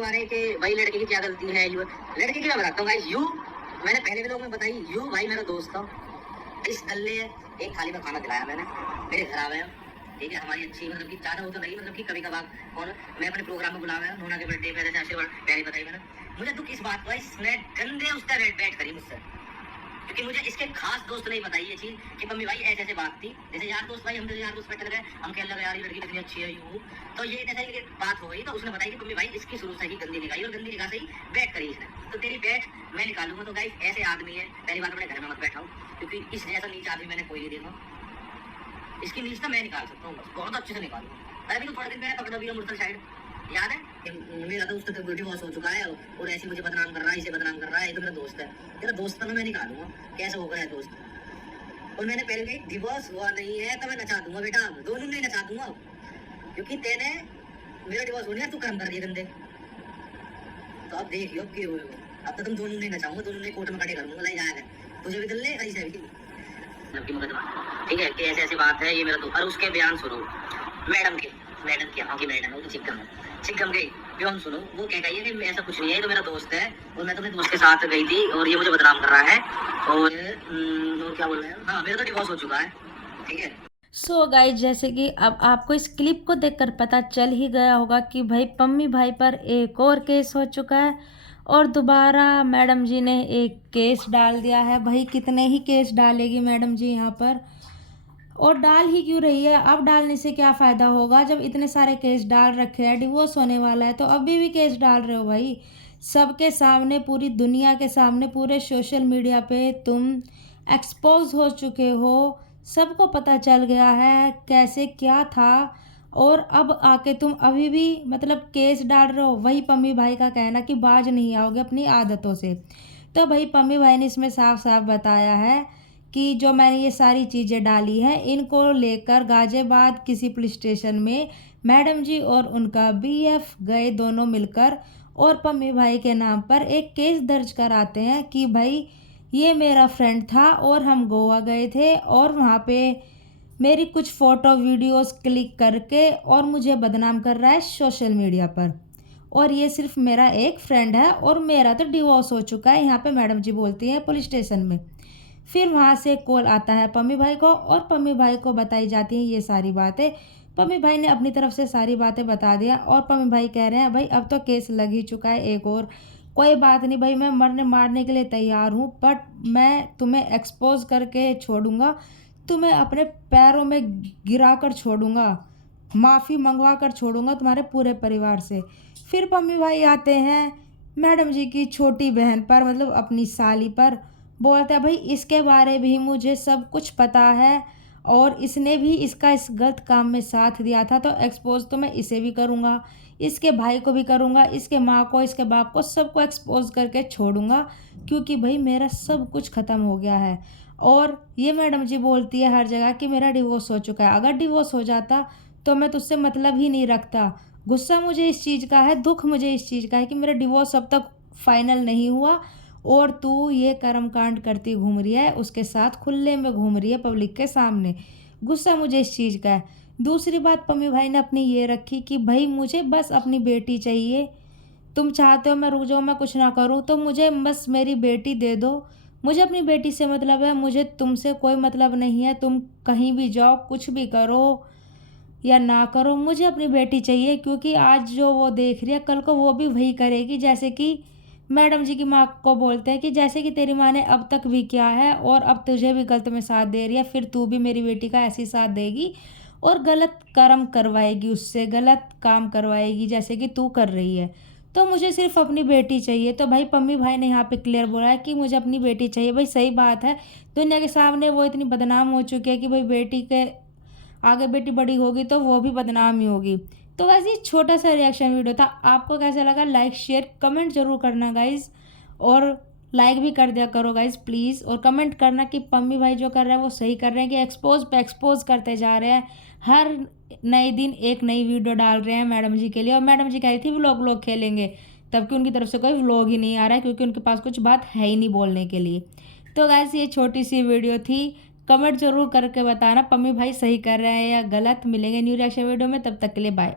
क्यों आ रहे हैं कि भाई लड़के की क्या गलती है। यू लड़के की मैं बताता हूँ गाइस। यू मैंने पहले भी लोग में बताई, यू भाई मेरा दोस्त था। इस गल्ले एक थाली में खाना दिलाया मैंने, मेरे घर आया, ठीक है। हमारी अच्छी मतलब कि ज़्यादा हो तो नहीं, मतलब कि कभी कभार और मैं अपने प्रोग्राम में बुलाया नोना के बर्थडे पे, जैसे आशीर्वाद पहले बताई मैंने। मुझे दुख इस बात का, इसने गंदे उसका रेड बैठ करी मुझसे, क्योंकि मुझे इसके खास दोस्त नहीं बताई ये चीज कि मम्मी भाई ऐसे ऐसे बात थी। जैसे यार दोस्त भाई, हम जैसे यार दोस्त बैठे गए, हम कहने लगे यार ये लड़की कितनी अच्छी है यूं, तो ये जैसे ही बात हो गई तो उसने बताई कि मम्मी भाई इसकी शुरू से ही गंदी निगाही, और गंदी निगाह से ही बैठ करी इसने, तो तेरी बैठ मैं निकालूंगा। तो गाइस ऐसे आदमी है, पहली बार अपने घर में मत बैठाऊं, क्योंकि इस जैसा नीच आदमी मैंने कोई नहीं देखा। इसकी नीच मैं निकाल सकता हूँ, बस बहुत अच्छे से निकालूंगा। अभी तो थोड़े दिन पहले पकड़ा भी मुर्तल साइड, याद है कि मेरा तो उसका तो डिवोर्स हो चुका है और ऐसे मुझे बदनाम कर रहा है, इसे बदनाम कर रहा है, ये तो मेरा दोस्त है। तेरा दोस्त का मैं निकालूंगा, कैसे हो गया दोस्त। और मैंने पहले कही डिवोर्स हुआ नहीं है तो मैं नचा दूंगा बेटा, दोनों नहीं नचा दूंगा, क्योंकि तेने मेरा डिवोर्स हो गया, तू कर्म कर दिए गंदे। तो अब देख लो क्यों हुए, अब तो तुम दोनों नहीं नचाऊंगा, दोनों नहीं कोर्ट में खड़े करूंगा, लाई जाएगा तुझे भी दल ले अरी से भी, ठीक है कि ऐसे ऐसी बात है, ये मेरा दोस्त। और उसके बयान सुनो मैडम के, मैडम की हाँ की मैडम वो तो चिकम गई बयान सुनो। वो क्या कही है कि ऐसा कुछ नहीं है, ये तो मेरा दोस्त है और मैं तो अपने दोस्त के साथ गई थी और ये मुझे बदनाम कर रहा है और क्या बोल रहे हैं, हाँ मेरा तो डिवोर्स हो चुका है, ठीक है। सो गाइज, जैसे कि अब आपको इस क्लिप को देखकर पता चल ही गया होगा कि भाई पम्मी भाई पर एक और केस हो चुका है और दोबारा मैडम जी ने एक केस डाल दिया है। भाई कितने ही केस डालेगी मैडम जी यहाँ पर, और डाल ही क्यों रही है। अब डालने से क्या फ़ायदा होगा जब इतने सारे केस डाल रखे हैं, डिवोर्स होने वाला है तो अभी भी केस डाल रहे हो भाई। सबके सामने, पूरी दुनिया के सामने, पूरे सोशल मीडिया पे तुम एक्सपोज हो चुके हो, सबको पता चल गया है कैसे क्या था, और अब आके तुम अभी भी मतलब केस डाल रहे हो। वही पम्मी भाई का कहना कि बाज नहीं आओगे अपनी आदतों से। तो भाई पम्मी भाई ने इसमें साफ साफ बताया है कि जो मैंने ये सारी चीज़ें डाली हैं इनको लेकर गाजियाबाद किसी पुलिस स्टेशन में मैडम जी और उनका बीएफ गए दोनों मिलकर, और पम्मी भाई के नाम पर एक केस दर्ज कराते हैं कि भाई ये मेरा फ्रेंड था और हम गोवा गए थे और वहाँ पे मेरी कुछ फ़ोटो वीडियोस क्लिक करके और मुझे बदनाम कर रहा है सोशल मीडिया पर, और ये सिर्फ मेरा एक फ्रेंड है और मेरा तो डिवोर्स हो चुका है, यहाँ पे मैडम जी बोलती हैं पुलिस स्टेशन में। फिर वहाँ से कॉल आता है पम्मी भाई को और पम्मी भाई को बताई जाती हैं ये सारी बातें। पम्मी भाई ने अपनी तरफ से सारी बातें बता दिया और पम्मी भाई कह रहे हैं भाई अब तो केस लग ही चुका है एक और, कोई बात नहीं भाई, मैं मरने मारने के लिए तैयार हूँ, बट मैं तुम्हें एक्सपोज करके छोड़ूंगा, तुम्हें अपने पैरों में गिरा कर छोड़ूंगा, माफ़ी मंगवा कर छोड़ूंगा तुम्हारे पूरे परिवार से। फिर पम्मी भाई आते हैं मैडम जी की छोटी बहन पर, मतलब अपनी साली पर, बोलते हैं भाई इसके बारे भी मुझे सब कुछ पता है और इसने भी इसका इस गलत काम में साथ दिया था, तो एक्सपोज तो मैं इसे भी करूँगा, इसके भाई को भी करूँगा, इसके माँ को, इसके बाप को, सबको एक्सपोज करके छोड़ूंगा, क्योंकि भाई मेरा सब कुछ ख़त्म हो गया है। और ये मैडम जी बोलती है हर जगह कि मेरा डिवोर्स हो चुका है, अगर डिवोर्स हो जाता तो मैं तुझसे मतलब ही नहीं रखता। गुस्सा मुझे इस चीज़ का है, दुख मुझे इस चीज़ का है कि मेरा डिवोर्स अब तक फाइनल नहीं हुआ और तू ये कर्म कांड करती घूम रही है, उसके साथ खुले में घूम रही है पब्लिक के सामने। गुस्सा मुझे इस चीज़ का है। दूसरी बात पम्मी भाई ने अपनी ये रखी कि भाई मुझे बस अपनी बेटी चाहिए, तुम चाहते हो मैं रुक जाऊँ, मैं कुछ ना करूँ, तो मुझे बस मेरी बेटी दे दो, मुझे अपनी बेटी से मतलब है, मुझे तुमसे कोई मतलब नहीं है, तुम कहीं भी जाओ, कुछ भी करो या ना करो, मुझे अपनी बेटी चाहिए, क्योंकि आज जो वो देख रही है कल को वो भी वही करेगी। जैसे कि मैडम जी की माँ को बोलते हैं कि जैसे कि तेरी माँ ने अब तक भी किया है और अब तुझे भी गलत में साथ दे रही है, फिर तू भी मेरी बेटी का ऐसे ही साथ देगी और गलत कर्म करवाएगी, उससे गलत काम करवाएगी जैसे कि तू कर रही है। तो मुझे सिर्फ अपनी बेटी चाहिए। तो भाई पम्मी भाई ने यहाँ पे क्लियर बोला है कि मुझे अपनी बेटी चाहिए। भाई सही बात है, दुनिया के सामने वो इतनी बदनाम हो चुकी है कि भाई बेटी के आगे बेटी बड़ी होगी तो वो भी बदनाम ही होगी। तो वैसे ही छोटा सा रिएक्शन वीडियो था, आपको कैसा लगा लाइक शेयर कमेंट जरूर करना गाइज़, और लाइक भी कर दिया करो गाइज़ प्लीज़, और कमेंट करना कि पम्मी भाई जो कर रहे हैं वो सही कर रहे हैं कि एक्सपोज पे एक्सपोज करते जा रहे हैं, हर नए दिन एक नई वीडियो डाल रहे हैं मैडम जी के लिए। और मैडम जी कह रही थी व्लॉग खेलेंगे, तब कि उनकी तरफ से कोई व्लॉग ही नहीं आ रहा है क्योंकि उनके पास कुछ बात है ही नहीं बोलने के लिए। तो गाइस ये छोटी सी वीडियो थी, कमेंट जरूर करके बताना पम्मी भाई सही कर रहे हैं या गलत। मिलेंगे न्यू रिएक्शन वीडियो में, तब तक के लिए बाय।